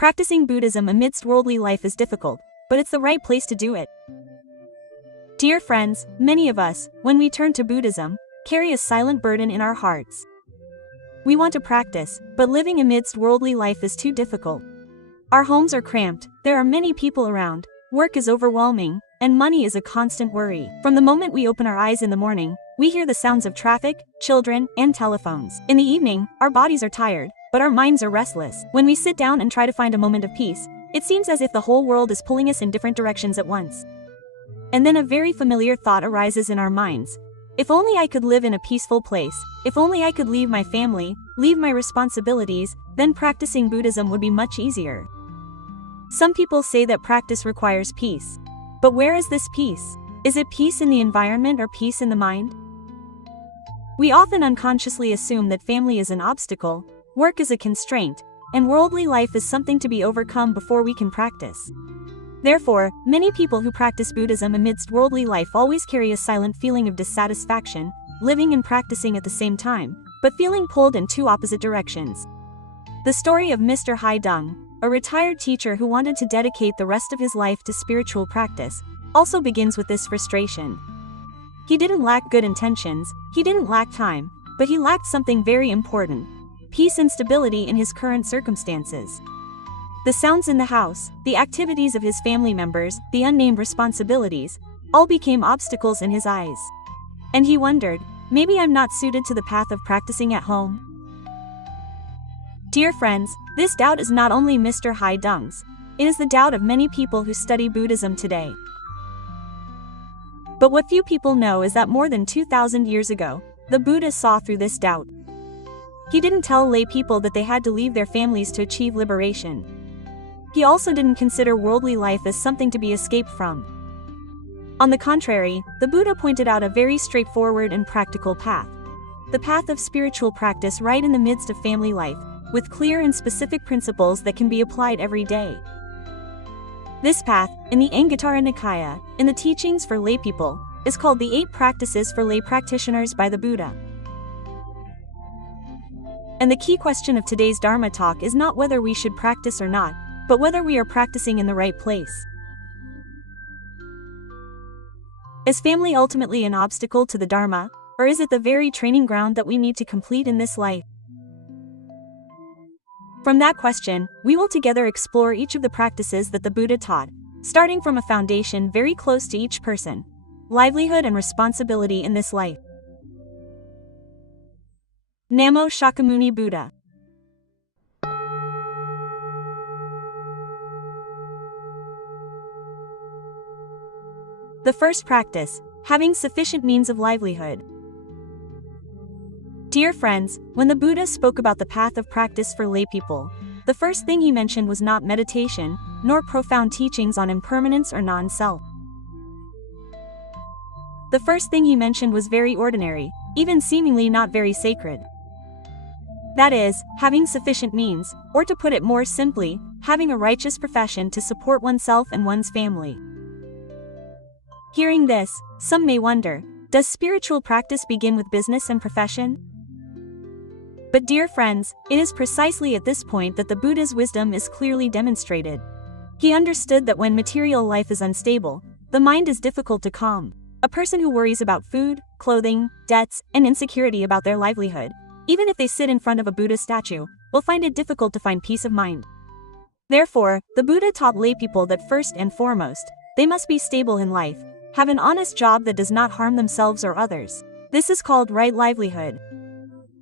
Practicing Buddhism amidst worldly life is difficult, but it's the right place to do it. Dear friends, many of us, when we turn to Buddhism, carry a silent burden in our hearts. We want to practice, but living amidst worldly life is too difficult. Our homes are cramped, there are many people around, work is overwhelming, and money is a constant worry. From the moment we open our eyes in the morning, we hear the sounds of traffic, children, and telephones. In the evening, our bodies are tired, but our minds are restless. When we sit down and try to find a moment of peace, it seems as if the whole world is pulling us in different directions at once. And then a very familiar thought arises in our minds. If only I could live in a peaceful place, if only I could leave my family, leave my responsibilities, then practicing Buddhism would be much easier. Some people say that practice requires peace. But where is this peace? Is it peace in the environment or peace in the mind? We often unconsciously assume that family is an obstacle, work is a constraint, and worldly life is something to be overcome before we can practice. Therefore, many people who practice Buddhism amidst worldly life always carry a silent feeling of dissatisfaction, living and practicing at the same time, but feeling pulled in two opposite directions. The story of Mr. Hai Dung, a retired teacher who wanted to dedicate the rest of his life to spiritual practice, also begins with this frustration. He didn't lack good intentions, he didn't lack time, but he lacked something very important: peace and stability in his current circumstances. The sounds in the house, the activities of his family members, the unnamed responsibilities, all became obstacles in his eyes. And he wondered, maybe I'm not suited to the path of practicing at home? Dear friends, this doubt is not only Mr. Hai Dung's, it is the doubt of many people who study Buddhism today. But what few people know is that more than 2,000 years ago, the Buddha saw through this doubt. He didn't tell lay people that they had to leave their families to achieve liberation. He also didn't consider worldly life as something to be escaped from. On the contrary, the Buddha pointed out a very straightforward and practical path. The path of spiritual practice right in the midst of family life, with clear and specific principles that can be applied every day. This path, in the Anguttara Nikaya, in the teachings for laypeople, is called the 8 Practices for Lay Practitioners by the Buddha. And the key question of today's Dharma talk is not whether we should practice or not, but whether we are practicing in the right place. Is family ultimately an obstacle to the Dharma, or is it the very training ground that we need to complete in this life? From that question, we will together explore each of the practices that the Buddha taught, starting from a foundation very close to each person: livelihood and responsibility in this life. Namo Shakyamuni Buddha. The first practice, having sufficient means of livelihood. Dear friends, when the Buddha spoke about the path of practice for laypeople, the first thing he mentioned was not meditation, nor profound teachings on impermanence or non-self. The first thing he mentioned was very ordinary, even seemingly not very sacred. That is, having sufficient means, or to put it more simply, having a righteous profession to support oneself and one's family. Hearing this, some may wonder, does spiritual practice begin with business and profession? But dear friends, it is precisely at this point that the Buddha's wisdom is clearly demonstrated. He understood that when material life is unstable, the mind is difficult to calm. A person who worries about food, clothing, debts, and insecurity about their livelihood, even if they sit in front of a Buddha statue, will find it difficult to find peace of mind. Therefore, the Buddha taught laypeople that first and foremost, they must be stable in life, have an honest job that does not harm themselves or others. This is called right livelihood.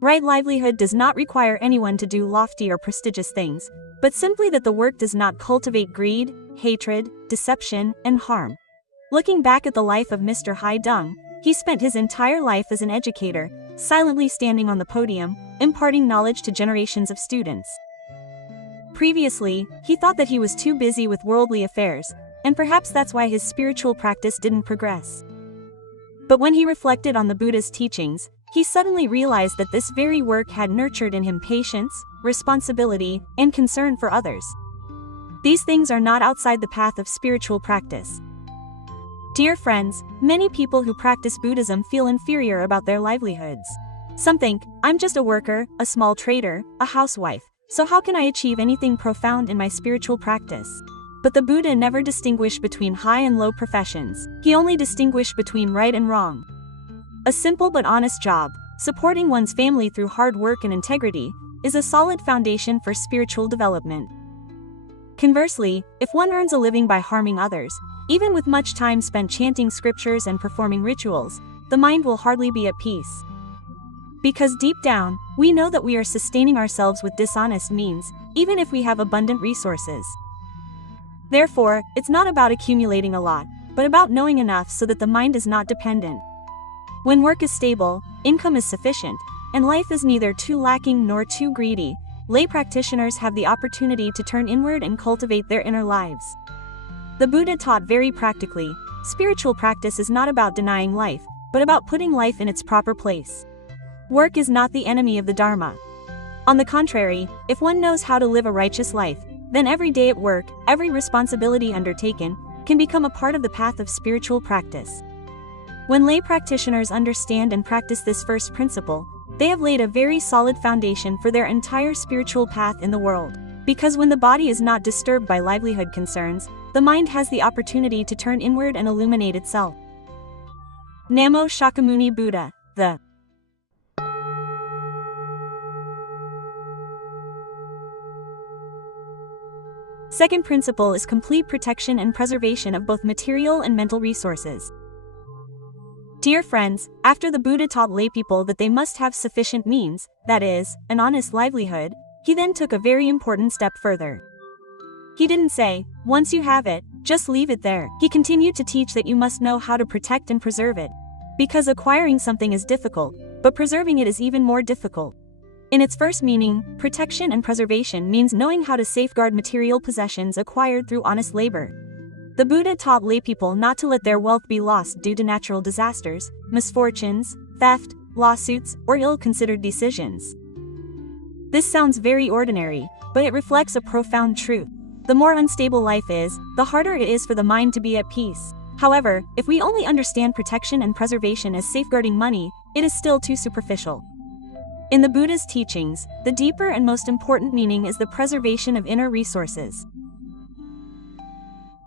Right livelihood does not require anyone to do lofty or prestigious things, but simply that the work does not cultivate greed, hatred, deception, and harm. Looking back at the life of Mr. Hai Dung, he spent his entire life as an educator, silently standing on the podium, imparting knowledge to generations of students. Previously, he thought that he was too busy with worldly affairs, and perhaps that's why his spiritual practice didn't progress. But when he reflected on the Buddha's teachings, he suddenly realized that this very work had nurtured in him patience, responsibility, and concern for others. These things are not outside the path of spiritual practice. Dear friends, many people who practice Buddhism feel inferior about their livelihoods. Some think, I'm just a worker, a small trader, a housewife, So how can I achieve anything profound in my spiritual practice? But the Buddha never distinguished between high and low professions. He only distinguished between right and wrong. A simple but honest job, supporting one's family through hard work and integrity, is a solid foundation for spiritual development. Conversely, if one earns a living by harming others, even with much time spent chanting scriptures and performing rituals, the mind will hardly be at peace. Because deep down, we know that we are sustaining ourselves with dishonest means, even if we have abundant resources. Therefore, it's not about accumulating a lot, but about knowing enough so that the mind is not dependent. When work is stable, income is sufficient, and life is neither too lacking nor too greedy, lay practitioners have the opportunity to turn inward and cultivate their inner lives. The Buddha taught very practically, spiritual practice is not about denying life, but about putting life in its proper place. Work is not the enemy of the Dharma. On the contrary, if one knows how to live a righteous life, then every day at work, every responsibility undertaken, can become a part of the path of spiritual practice. When lay practitioners understand and practice this first principle, they have laid a very solid foundation for their entire spiritual path in the world. Because when the body is not disturbed by livelihood concerns, the mind has the opportunity to turn inward and illuminate itself. Namo Shakyamuni Buddha, the second principle is complete protection and preservation of both material and mental resources. Dear friends, after the Buddha taught laypeople that they must have sufficient means, that is, an honest livelihood, he then took a very important step further. He didn't say, once you have it, just leave it there. He continued to teach that you must know how to protect and preserve it. Because acquiring something is difficult, but preserving it is even more difficult. In its first meaning, protection and preservation means knowing how to safeguard material possessions acquired through honest labor. The Buddha taught laypeople not to let their wealth be lost due to natural disasters, misfortunes, theft, lawsuits, or ill-considered decisions. This sounds very ordinary, but it reflects a profound truth. The more unstable life is, the harder it is for the mind to be at peace. However, if we only understand protection and preservation as safeguarding money, it is still too superficial. In the Buddha's teachings, the deeper and most important meaning is the preservation of inner resources.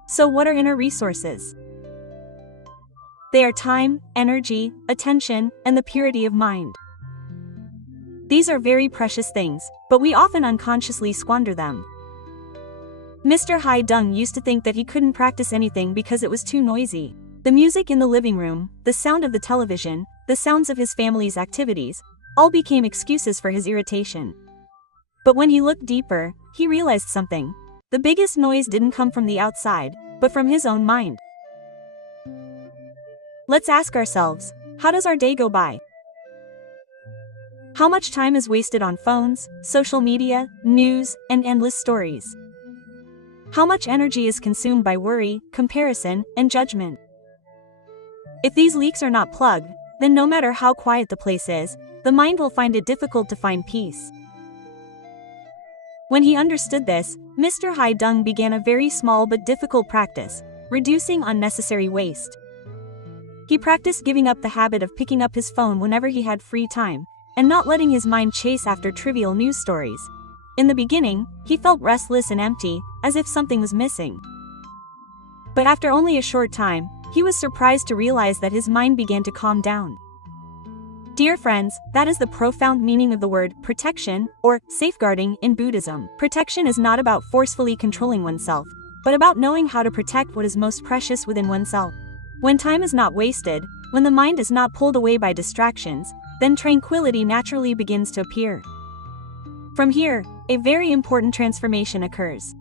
So what are inner resources? They are time, energy, attention, and the purity of mind. These are very precious things, but we often unconsciously squander them. Mr. Hai Dung used to think that he couldn't practice anything because it was too noisy. The music in the living room, the sound of the television, the sounds of his family's activities, all became excuses for his irritation. But when he looked deeper, he realized something. The biggest noise didn't come from the outside, but from his own mind. Let's ask ourselves, how does our day go by? How much time is wasted on phones, social media, news, and endless stories? How much energy is consumed by worry, comparison, and judgment? If these leaks are not plugged, then no matter how quiet the place is, the mind will find it difficult to find peace. When he understood this, Mr. Hai Dung began a very small but difficult practice, reducing unnecessary waste. He practiced giving up the habit of picking up his phone whenever he had free time, and not letting his mind chase after trivial news stories. In the beginning, he felt restless and empty, as if something was missing. But after only a short time, he was surprised to realize that his mind began to calm down. Dear friends, that is the profound meaning of the word protection, or safeguarding, in Buddhism. Protection is not about forcefully controlling oneself, but about knowing how to protect what is most precious within oneself. When time is not wasted, when the mind is not pulled away by distractions, then tranquility naturally begins to appear. From here, a very important transformation occurs.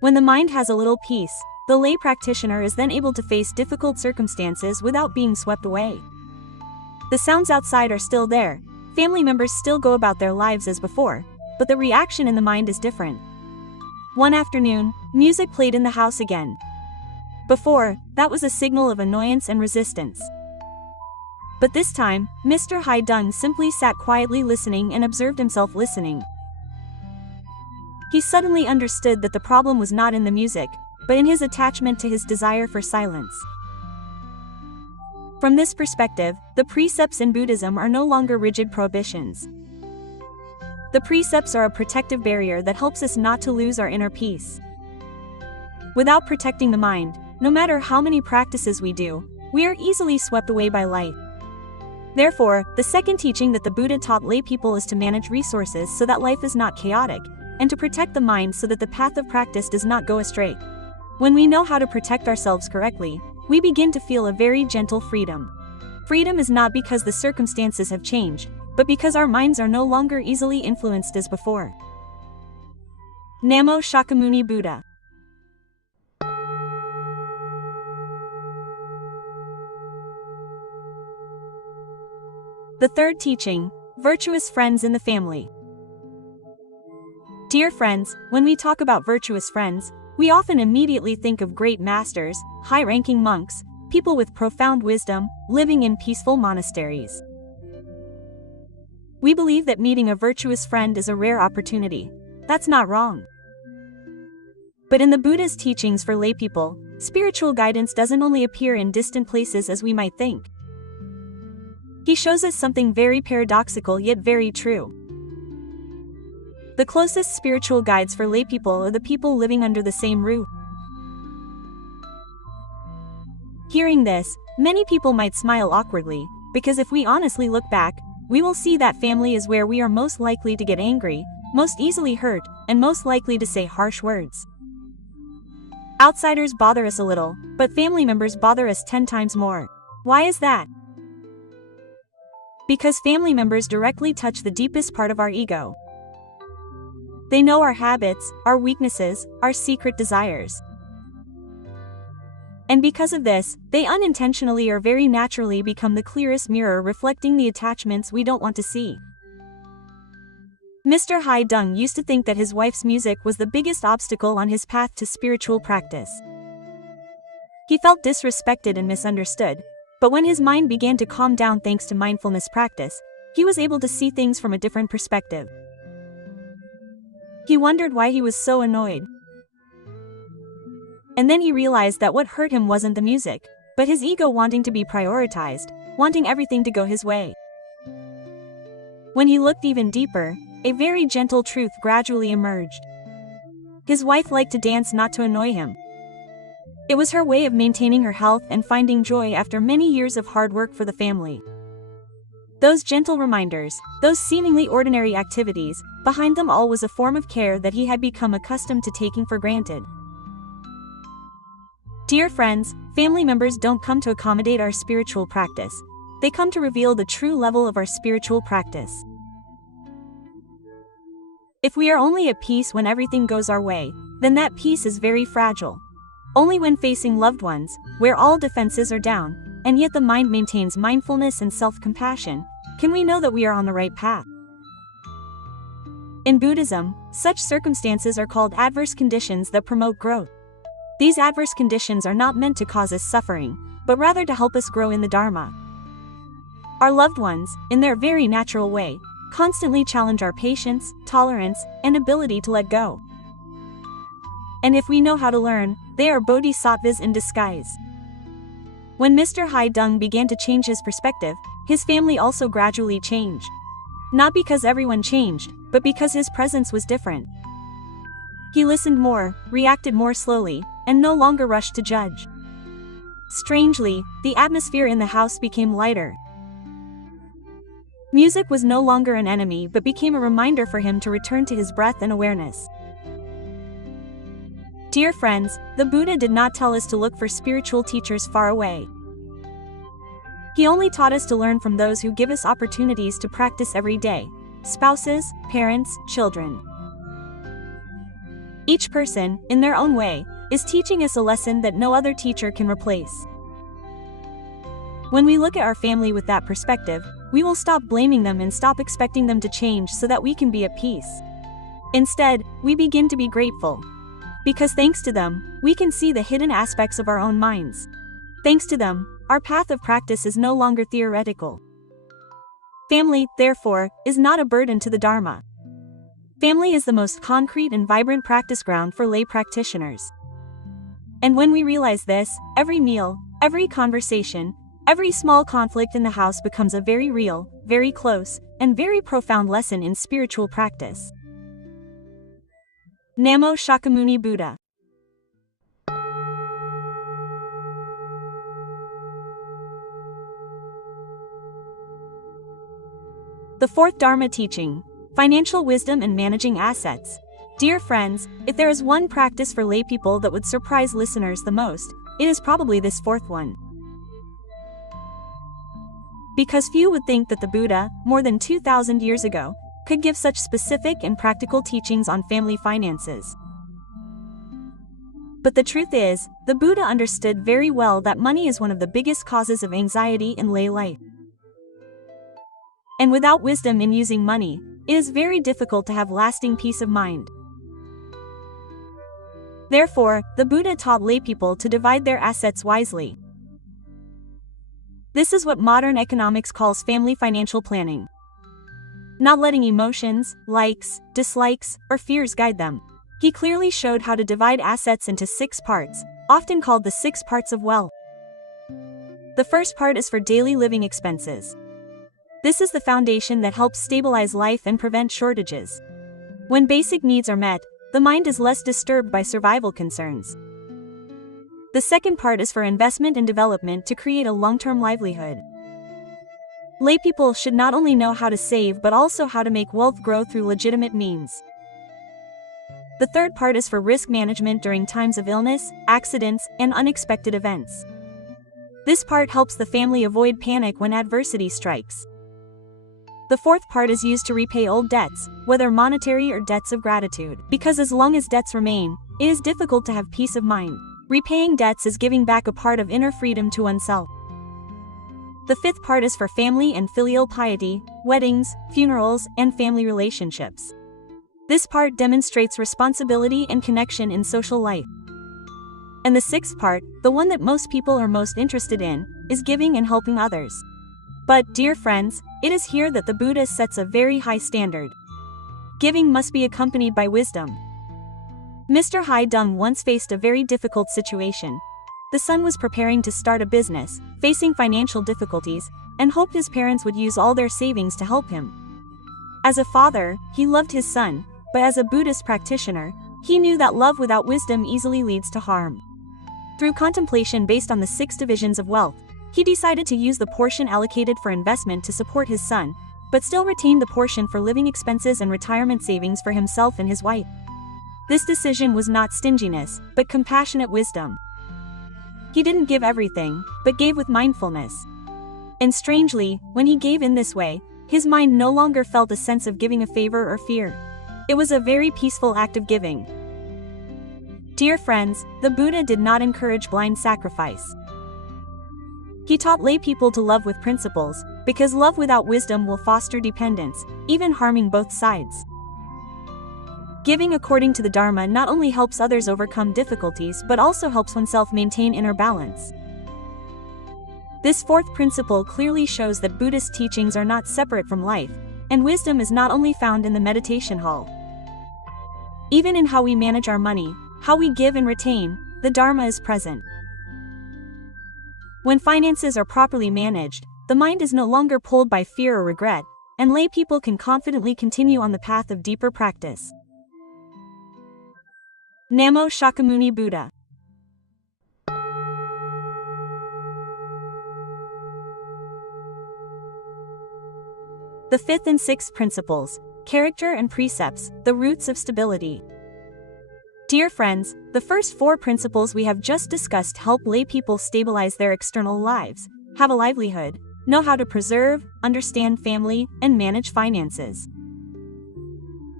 When the mind has a little peace, the lay practitioner is then able to face difficult circumstances without being swept away. The sounds outside are still there, family members still go about their lives as before, but the reaction in the mind is different. One afternoon, music played in the house again. Before, that was a signal of annoyance and resistance. But this time, Mr. Hai Dung simply sat quietly listening and observed himself listening. He suddenly understood that the problem was not in the music, but in his attachment to his desire for silence. From this perspective, the precepts in Buddhism are no longer rigid prohibitions. The precepts are a protective barrier that helps us not to lose our inner peace. Without protecting the mind, no matter how many practices we do, we are easily swept away by life. Therefore, the second teaching that the Buddha taught lay people is to manage resources so that life is not chaotic, and to protect the mind so that the path of practice does not go astray. When we know how to protect ourselves correctly, we begin to feel a very gentle freedom. Freedom is not because the circumstances have changed, but because our minds are no longer easily influenced as before. Namo Shakyamuni Buddha. The third teaching, virtuous friends in the family. Dear friends, when we talk about virtuous friends, we often immediately think of great masters, high-ranking monks, people with profound wisdom, living in peaceful monasteries. We believe that meeting a virtuous friend is a rare opportunity. That's not wrong. But in the Buddha's teachings for laypeople, spiritual guidance doesn't only appear in distant places as we might think. He shows us something very paradoxical yet very true. The closest spiritual guides for laypeople are the people living under the same roof. Hearing this, many people might smile awkwardly, because if we honestly look back, we will see that family is where we are most likely to get angry, most easily hurt, and most likely to say harsh words. Outsiders bother us a little, but family members bother us 10 times more. Why is that? Because family members directly touch the deepest part of our ego. They know our habits, our weaknesses, our secret desires. And because of this, they unintentionally or very naturally become the clearest mirror reflecting the attachments we don't want to see. Mr. Hai Dung used to think that his wife's music was the biggest obstacle on his path to spiritual practice. He felt disrespected and misunderstood, but when his mind began to calm down thanks to mindfulness practice, he was able to see things from a different perspective. He wondered why he was so annoyed. And then he realized that what hurt him wasn't the music, but his ego wanting to be prioritized, wanting everything to go his way. When he looked even deeper, a very gentle truth gradually emerged. His wife liked to dance not to annoy him. It was her way of maintaining her health and finding joy after many years of hard work for the family. Those gentle reminders, those seemingly ordinary activities, behind them all was a form of care that he had become accustomed to taking for granted. Dear friends, family members don't come to accommodate our spiritual practice. They come to reveal the true level of our spiritual practice. If we are only at peace when everything goes our way, then that peace is very fragile. Only when facing loved ones, where all defenses are down, and yet the mind maintains mindfulness and self-compassion, can we know that we are on the right path. In Buddhism, such circumstances are called adverse conditions that promote growth. These adverse conditions are not meant to cause us suffering, but rather to help us grow in the Dharma. Our loved ones, in their very natural way, constantly challenge our patience, tolerance, and ability to let go. And if we know how to learn, they are bodhisattvas in disguise. When Mr. Hai Dung began to change his perspective, his family also gradually changed. Not because everyone changed, but because his presence was different. He listened more, reacted more slowly, and no longer rushed to judge. Strangely, the atmosphere in the house became lighter. Music was no longer an enemy but became a reminder for him to return to his breath and awareness. Dear friends, the Buddha did not tell us to look for spiritual teachers far away. He only taught us to learn from those who give us opportunities to practice every day: spouses, parents, children. Each person, in their own way, is teaching us a lesson that no other teacher can replace. When we look at our family with that perspective, we will stop blaming them and stop expecting them to change so that we can be at peace. Instead, we begin to be grateful. Because thanks to them, we can see the hidden aspects of our own minds. Thanks to them, our path of practice is no longer theoretical. Family, therefore, is not a burden to the Dharma. Family is the most concrete and vibrant practice ground for lay practitioners. And when we realize this, every meal, every conversation, Every small conflict in the house becomes a very real, very close, and very profound lesson in spiritual practice. Namo Shakyamuni Buddha. The fourth Dharma teaching, financial wisdom and managing assets. Dear friends, if there is one practice for laypeople that would surprise listeners the most, it is probably this fourth one. Because few would think that the Buddha, more than 2,000 years ago, could give such specific and practical teachings on family finances. But the truth is, the Buddha understood very well that money is one of the biggest causes of anxiety in lay life. And without wisdom in using money, it is very difficult to have lasting peace of mind. Therefore, the Buddha taught laypeople to divide their assets wisely. This is what modern economics calls family financial planning. Not letting emotions, likes, dislikes, or fears guide them. He clearly showed how to divide assets into 6 parts, often called the 6 parts of wealth. The first part is for daily living expenses. This is the foundation that helps stabilize life and prevent shortages. When basic needs are met, the mind is less disturbed by survival concerns. The second part is for investment and development to create a long-term livelihood. Laypeople should not only know how to save but also how to make wealth grow through legitimate means. The third part is for risk management during times of illness, accidents, and unexpected events. This part helps the family avoid panic when adversity strikes. The fourth part is used to repay old debts, whether monetary or debts of gratitude, because as long as debts remain, it is difficult to have peace of mind. Repaying debts is giving back a part of inner freedom to oneself. The fifth part is for family and filial piety, weddings, funerals, and family relationships. This part demonstrates responsibility and connection in social life. And the sixth part, the one that most people are most interested in, is giving and helping others. But, dear friends, it is here that the Buddha sets a very high standard. Giving must be accompanied by wisdom. Mr. Hai Dung once faced a very difficult situation. The son was preparing to start a business, facing financial difficulties, and hoped his parents would use all their savings to help him. As a father, he loved his son, but as a Buddhist practitioner, he knew that love without wisdom easily leads to harm. Through contemplation based on the 6 divisions of wealth, he decided to use the portion allocated for investment to support his son, but still retain the portion for living expenses and retirement savings for himself and his wife. This decision was not stinginess, but compassionate wisdom. He didn't give everything, but gave with mindfulness. And strangely, when he gave in this way, his mind no longer felt a sense of giving a favor or fear. It was a very peaceful act of giving. Dear friends, the Buddha did not encourage blind sacrifice. He taught laypeople to love with principles, because love without wisdom will foster dependence, even harming both sides. Giving according to the Dharma not only helps others overcome difficulties but also helps oneself maintain inner balance. This fourth principle clearly shows that Buddhist teachings are not separate from life, and wisdom is not only found in the meditation hall. Even in how we manage our money, how we give and retain, the Dharma is present. When finances are properly managed, the mind is no longer pulled by fear or regret, and lay people can confidently continue on the path of deeper practice. Namo Shakyamuni Buddha. The fifth and sixth principles, character and precepts, the roots of stability. Dear friends, the first 4 principles we have just discussed help lay people stabilize their external lives, have a livelihood, know how to preserve, understand family, and manage finances.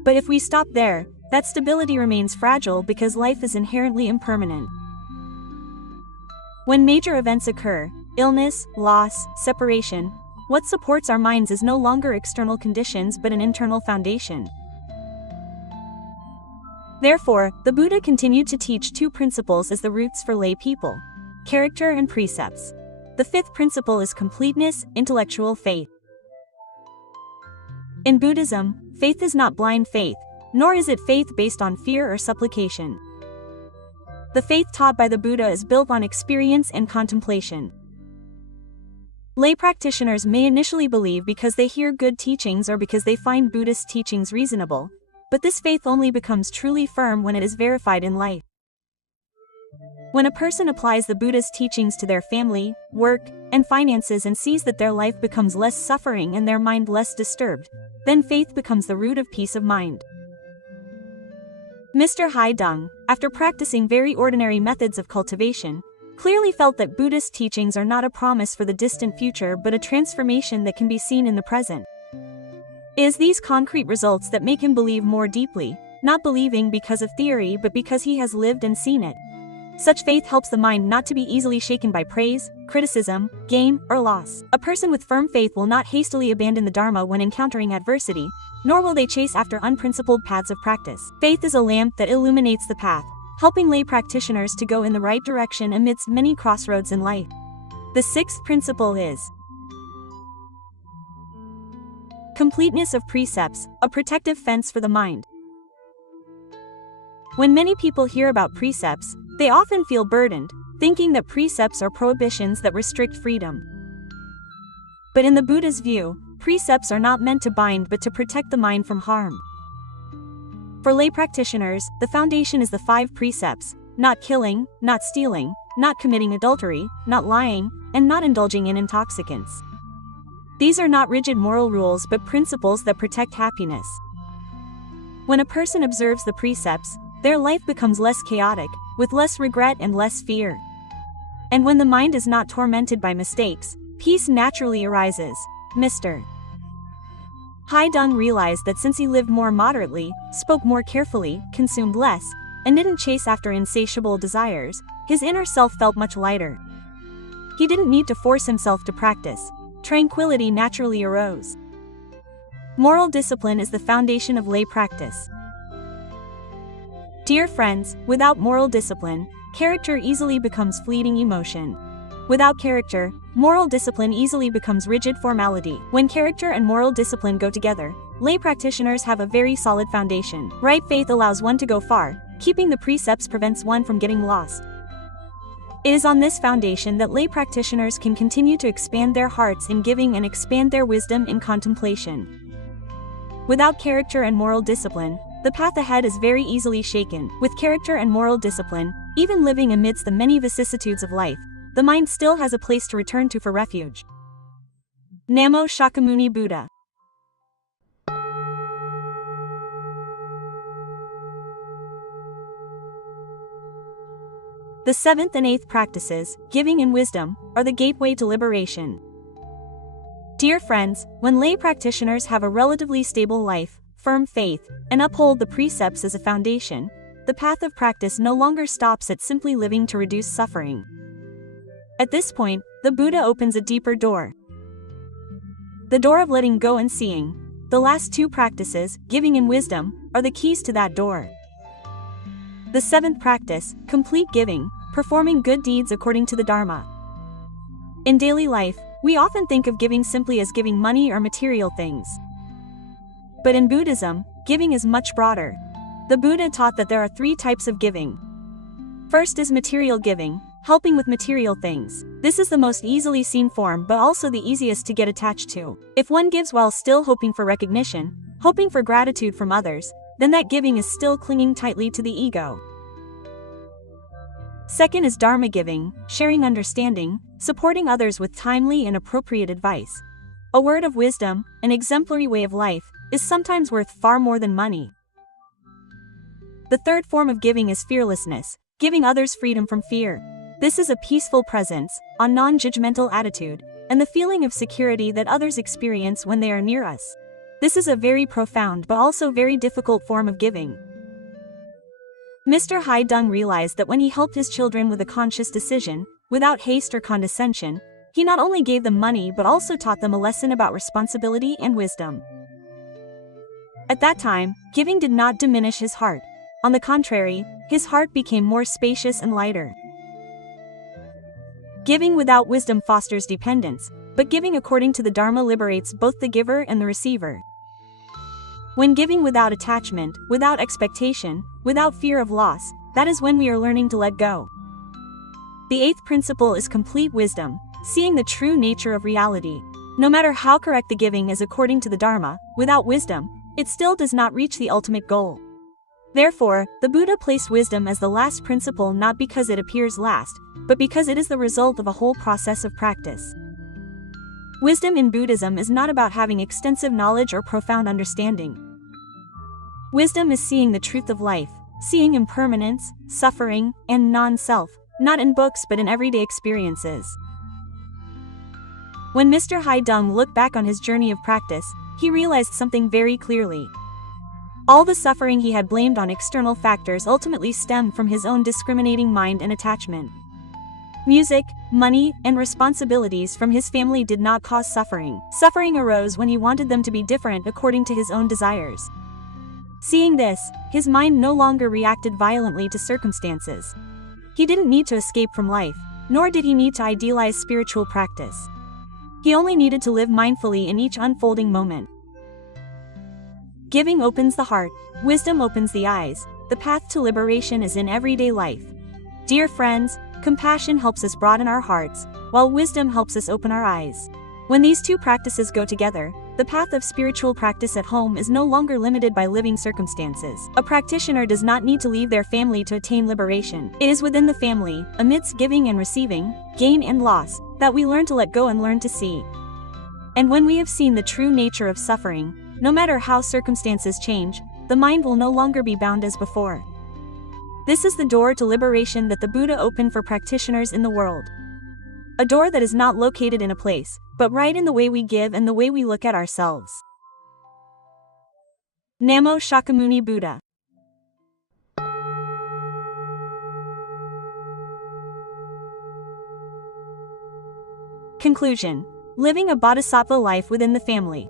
But if we stop there, that stability remains fragile because life is inherently impermanent. When major events occur, illness, loss, separation, what supports our minds is no longer external conditions but an internal foundation. Therefore, the Buddha continued to teach 2 principles as the roots for lay people: character and precepts. The 5th principle is completeness, intellectual faith. In Buddhism, faith is not blind faith, nor is it faith based on fear or supplication. The faith taught by the Buddha is built on experience and contemplation. Lay practitioners may initially believe because they hear good teachings or because they find Buddhist teachings reasonable, but this faith only becomes truly firm when it is verified in life. When a person applies the Buddha's teachings to their family, work, and finances and sees that their life becomes less suffering and their mind less disturbed, then faith becomes the root of peace of mind. Mr. Hai Dung, after practicing very ordinary methods of cultivation, clearly felt that Buddhist teachings are not a promise for the distant future but a transformation that can be seen in the present. It is these concrete results that make him believe more deeply, not believing because of theory but because he has lived and seen it. Such faith helps the mind not to be easily shaken by praise, criticism, gain, or loss. A person with firm faith will not hastily abandon the Dharma when encountering adversity, nor will they chase after unprincipled paths of practice. Faith is a lamp that illuminates the path, helping lay practitioners to go in the right direction amidst many crossroads in life. The sixth principle is completeness of precepts, a protective fence for the mind. When many people hear about precepts, they often feel burdened, thinking that precepts are prohibitions that restrict freedom. But in the Buddha's view, precepts are not meant to bind but to protect the mind from harm. For lay practitioners, the foundation is the 5 precepts: not killing, not stealing, not committing adultery, not lying, and not indulging in intoxicants. These are not rigid moral rules but principles that protect happiness. When a person observes the precepts, their life becomes less chaotic, with less regret and less fear. And when the mind is not tormented by mistakes, peace naturally arises. Mr. Hai Dung realized that since he lived more moderately, spoke more carefully, consumed less, and didn't chase after insatiable desires, his inner self felt much lighter. He didn't need to force himself to practice. Tranquility naturally arose. Moral discipline is the foundation of lay practice. Dear friends, without moral discipline, character easily becomes fleeting emotion. Without character, moral discipline easily becomes rigid formality. When character and moral discipline go together, lay practitioners have a very solid foundation. Right faith allows one to go far, keeping the precepts prevents one from getting lost. It is on this foundation that lay practitioners can continue to expand their hearts in giving and expand their wisdom in contemplation. Without character and moral discipline, the path ahead is very easily shaken. With character and moral discipline, even living amidst the many vicissitudes of life, the mind still has a place to return to for refuge. Namo Shakyamuni Buddha. The 7th and 8th practices, giving and wisdom, are the gateway to liberation. Dear friends, when lay practitioners have a relatively stable life, firm faith, and uphold the precepts as a foundation, the path of practice no longer stops at simply living to reduce suffering. At this point, the Buddha opens a deeper door. The door of letting go and seeing. The last 2 practices, giving and wisdom, are the keys to that door. The 7th practice, complete giving, performing good deeds according to the Dharma. In daily life, we often think of giving simply as giving money or material things. But in Buddhism, giving is much broader. The Buddha taught that there are 3 types of giving. First is material giving, helping with material things. This is the most easily seen form but also the easiest to get attached to. If one gives while still hoping for recognition, hoping for gratitude from others, then that giving is still clinging tightly to the ego. Second is Dharma giving, sharing understanding, supporting others with timely and appropriate advice. A word of wisdom, an exemplary way of life, is sometimes worth far more than money. The third form of giving is fearlessness, giving others freedom from fear. This is a peaceful presence, a non-judgmental attitude, and the feeling of security that others experience when they are near us. This is a very profound but also very difficult form of giving. Mr. Hai Dung realized that when he helped his children with a conscious decision, without haste or condescension, he not only gave them money but also taught them a lesson about responsibility and wisdom. At that time, giving did not diminish his heart. On the contrary, his heart became more spacious and lighter. Giving without wisdom fosters dependence, but giving according to the Dharma liberates both the giver and the receiver. When giving without attachment, without expectation, without fear of loss, that is when we are learning to let go. The 8th principle is complete wisdom, seeing the true nature of reality. No matter how correct the giving is according to the Dharma, without wisdom, it still does not reach the ultimate goal. Therefore, the Buddha placed wisdom as the last principle not because it appears last, but because it is the result of a whole process of practice. Wisdom in Buddhism is not about having extensive knowledge or profound understanding. Wisdom is seeing the truth of life, seeing impermanence, suffering, and non-self, not in books but in everyday experiences. When Mr. Hai Dung looked back on his journey of practice, he realized something very clearly. All the suffering he had blamed on external factors ultimately stemmed from his own discriminating mind and attachment. Music, money, and responsibilities from his family did not cause suffering. Suffering arose when he wanted them to be different according to his own desires. Seeing this, his mind no longer reacted violently to circumstances. He didn't need to escape from life, nor did he need to idealize spiritual practice. He only needed to live mindfully in each unfolding moment. Giving opens the heart, wisdom opens the eyes, the path to liberation is in everyday life. Dear friends, compassion helps us broaden our hearts, while wisdom helps us open our eyes. When these two practices go together, the path of spiritual practice at home is no longer limited by living circumstances. A practitioner does not need to leave their family to attain liberation. It is within the family, amidst giving and receiving, gain and loss, that we learn to let go and learn to see. And when we have seen the true nature of suffering, no matter how circumstances change, the mind will no longer be bound as before. This is the door to liberation that the Buddha opened for practitioners in the world. A door that is not located in a place, but right in the way we give and the way we look at ourselves. Namo Shakyamuni Buddha. Conclusion: living a bodhisattva life within the family.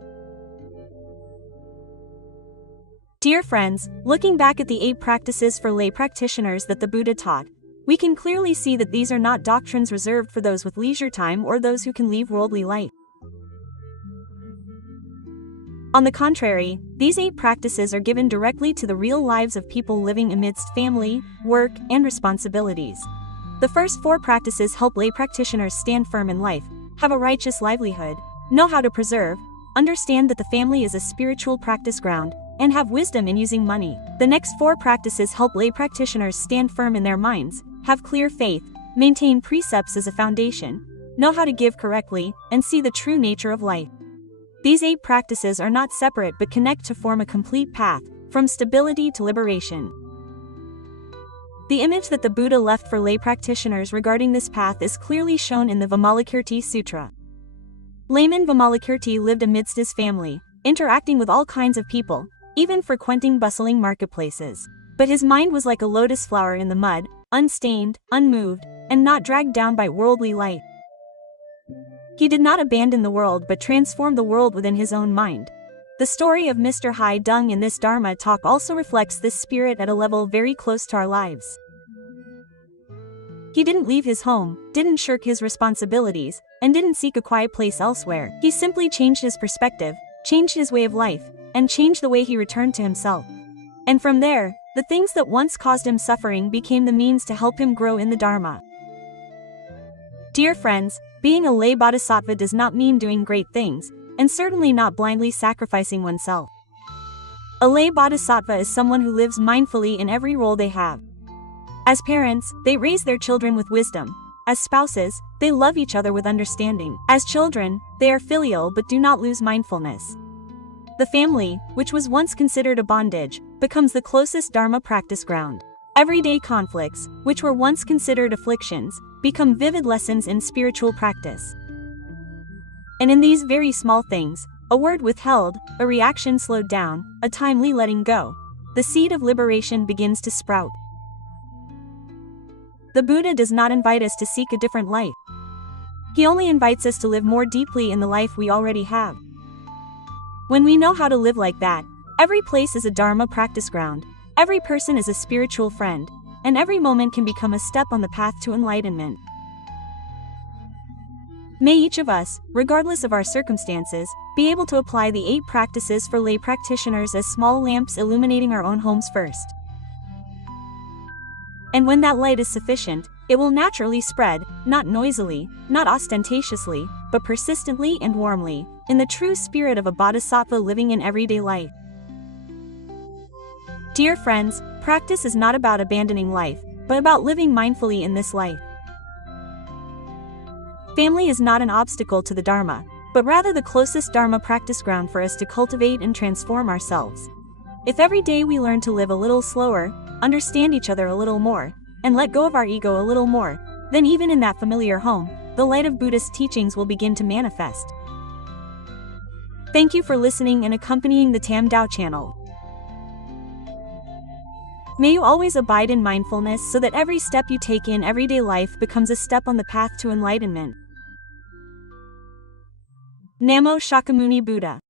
Dear friends, looking back at the 8 practices for lay practitioners that the Buddha taught, we can clearly see that these are not doctrines reserved for those with leisure time or those who can leave worldly life. On the contrary, these 8 practices are given directly to the real lives of people living amidst family, work, and responsibilities. The first 4 practices help lay practitioners stand firm in life, have a righteous livelihood, know how to preserve, understand that the family is a spiritual practice ground, and have wisdom in using money. The next 4 practices help lay practitioners stand firm in their minds, have clear faith, maintain precepts as a foundation, know how to give correctly, and see the true nature of life. These 8 practices are not separate but connect to form a complete path, from stability to liberation. The image that the Buddha left for lay practitioners regarding this path is clearly shown in the Vimalakirti Sutra. Layman Vimalakirti lived amidst his family, interacting with all kinds of people, even frequenting bustling marketplaces. But his mind was like a lotus flower in the mud, unstained, unmoved, and not dragged down by worldly light. He did not abandon the world but transformed the world within his own mind. The story of Mr. Hai Dung in this Dharma talk also reflects this spirit at a level very close to our lives. He didn't leave his home, didn't shirk his responsibilities, and didn't seek a quiet place elsewhere. He simply changed his perspective, changed his way of life, and changed the way he returned to himself. And from there, the things that once caused him suffering became the means to help him grow in the Dharma. Dear friends, being a lay bodhisattva does not mean doing great things, and certainly not blindly sacrificing oneself. A lay bodhisattva is someone who lives mindfully in every role they have. As parents, they raise their children with wisdom. As spouses, they love each other with understanding. As children, they are filial but do not lose mindfulness. The family, which was once considered a bondage, becomes the closest Dharma practice ground. Everyday conflicts, which were once considered afflictions, become vivid lessons in spiritual practice. And in these very small things, a word withheld, a reaction slowed down, a timely letting go, the seed of liberation begins to sprout. The Buddha does not invite us to seek a different life. He only invites us to live more deeply in the life we already have. When we know how to live like that, every place is a Dharma practice ground, every person is a spiritual friend, and every moment can become a step on the path to enlightenment. May each of us, regardless of our circumstances, be able to apply the 8 practices for lay practitioners as small lamps illuminating our own homes first. And when that light is sufficient, it will naturally spread, not noisily, not ostentatiously, but persistently and warmly, in the true spirit of a bodhisattva living in everyday life. Dear friends, practice is not about abandoning life, but about living mindfully in this life. Family is not an obstacle to the Dharma, but rather the closest Dharma practice ground for us to cultivate and transform ourselves. If every day we learn to live a little slower, understand each other a little more, and let go of our ego a little more, then even in that familiar home, the light of Buddhist teachings will begin to manifest. Thank you for listening and accompanying the Tam Dao channel. May you always abide in mindfulness so that every step you take in everyday life becomes a step on the path to enlightenment. Namo Shakyamuni Buddha.